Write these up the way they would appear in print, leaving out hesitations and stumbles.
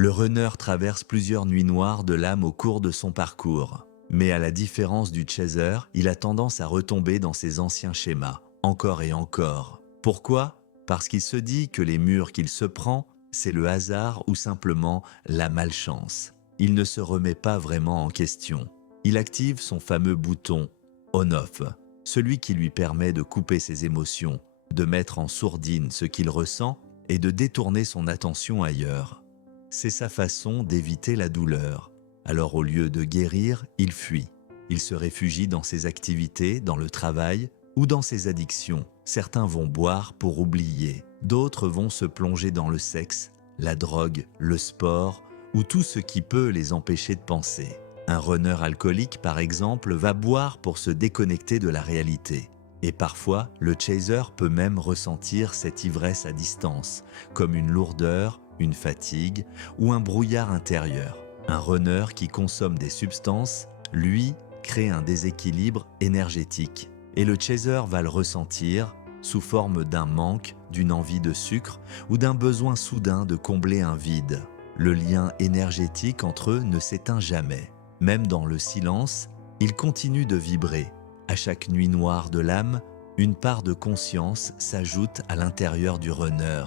Le runner traverse plusieurs nuits noires de l'âme au cours de son parcours. Mais à la différence du chaser, il a tendance à retomber dans ses anciens schémas, encore et encore. Pourquoi? Parce qu'il se dit que les murs qu'il se prend, c'est le hasard ou simplement la malchance. Il ne se remet pas vraiment en question. Il active son fameux bouton on-off, celui qui lui permet de couper ses émotions, de mettre en sourdine ce qu'il ressent et de détourner son attention ailleurs. C'est sa façon d'éviter la douleur. Alors au lieu de guérir, il fuit. Il se réfugie dans ses activités, dans le travail ou dans ses addictions. Certains vont boire pour oublier, d'autres vont se plonger dans le sexe, la drogue, le sport ou tout ce qui peut les empêcher de penser. Un runner alcoolique, par exemple, va boire pour se déconnecter de la réalité. Et parfois, le chaser peut même ressentir cette ivresse à distance, comme une lourdeur, une fatigue ou un brouillard intérieur. Un runner qui consomme des substances, lui, crée un déséquilibre énergétique. Et le chaser va le ressentir sous forme d'un manque, d'une envie de sucre ou d'un besoin soudain de combler un vide. Le lien énergétique entre eux ne s'éteint jamais. Même dans le silence, il continue de vibrer. À chaque nuit noire de l'âme, une part de conscience s'ajoute à l'intérieur du runner.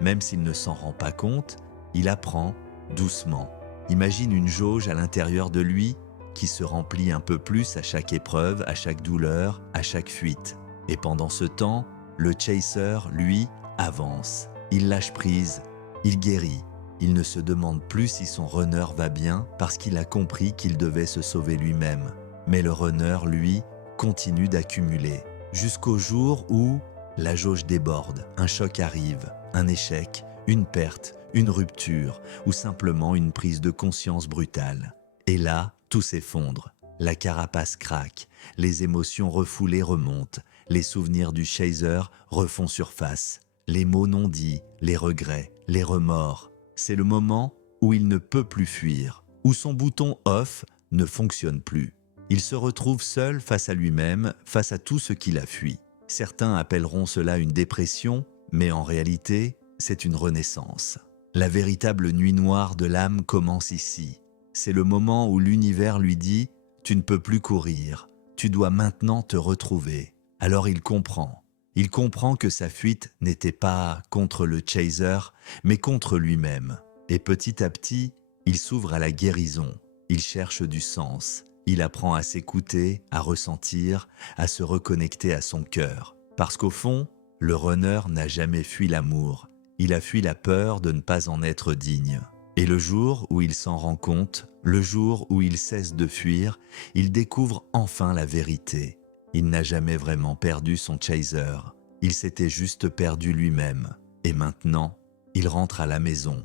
Même s'il ne s'en rend pas compte, il apprend doucement. Imagine une jauge à l'intérieur de lui qui se remplit un peu plus à chaque épreuve, à chaque douleur, à chaque fuite. Et pendant ce temps, le chaser, lui, avance. Il lâche prise, il guérit. Il ne se demande plus si son runner va bien parce qu'il a compris qu'il devait se sauver lui-même. Mais le runner, lui, continue d'accumuler. Jusqu'au jour où la jauge déborde, un choc arrive, un échec, une perte, une rupture ou simplement une prise de conscience brutale. Et là, tout s'effondre. La carapace craque, les émotions refoulées remontent, les souvenirs du chaser refont surface, les mots non dits, les regrets, les remords. C'est le moment où il ne peut plus fuir, où son bouton off ne fonctionne plus. Il se retrouve seul face à lui-même, face à tout ce qu'il a fui. Certains appelleront cela une dépression, mais en réalité, c'est une renaissance. La véritable nuit noire de l'âme commence ici. C'est le moment où l'univers lui dit « Tu ne peux plus courir, tu dois maintenant te retrouver ». Alors il comprend. Il comprend que sa fuite n'était pas contre le chaser, mais contre lui-même. Et petit à petit, il s'ouvre à la guérison. Il cherche du sens. Il apprend à s'écouter, à ressentir, à se reconnecter à son cœur. Parce qu'au fond, le runner n'a jamais fui l'amour. Il a fui la peur de ne pas en être digne. Et le jour où il s'en rend compte, le jour où il cesse de fuir, il découvre enfin la vérité. Il n'a jamais vraiment perdu son chaser. Il s'était juste perdu lui-même. Et maintenant, il rentre à la maison.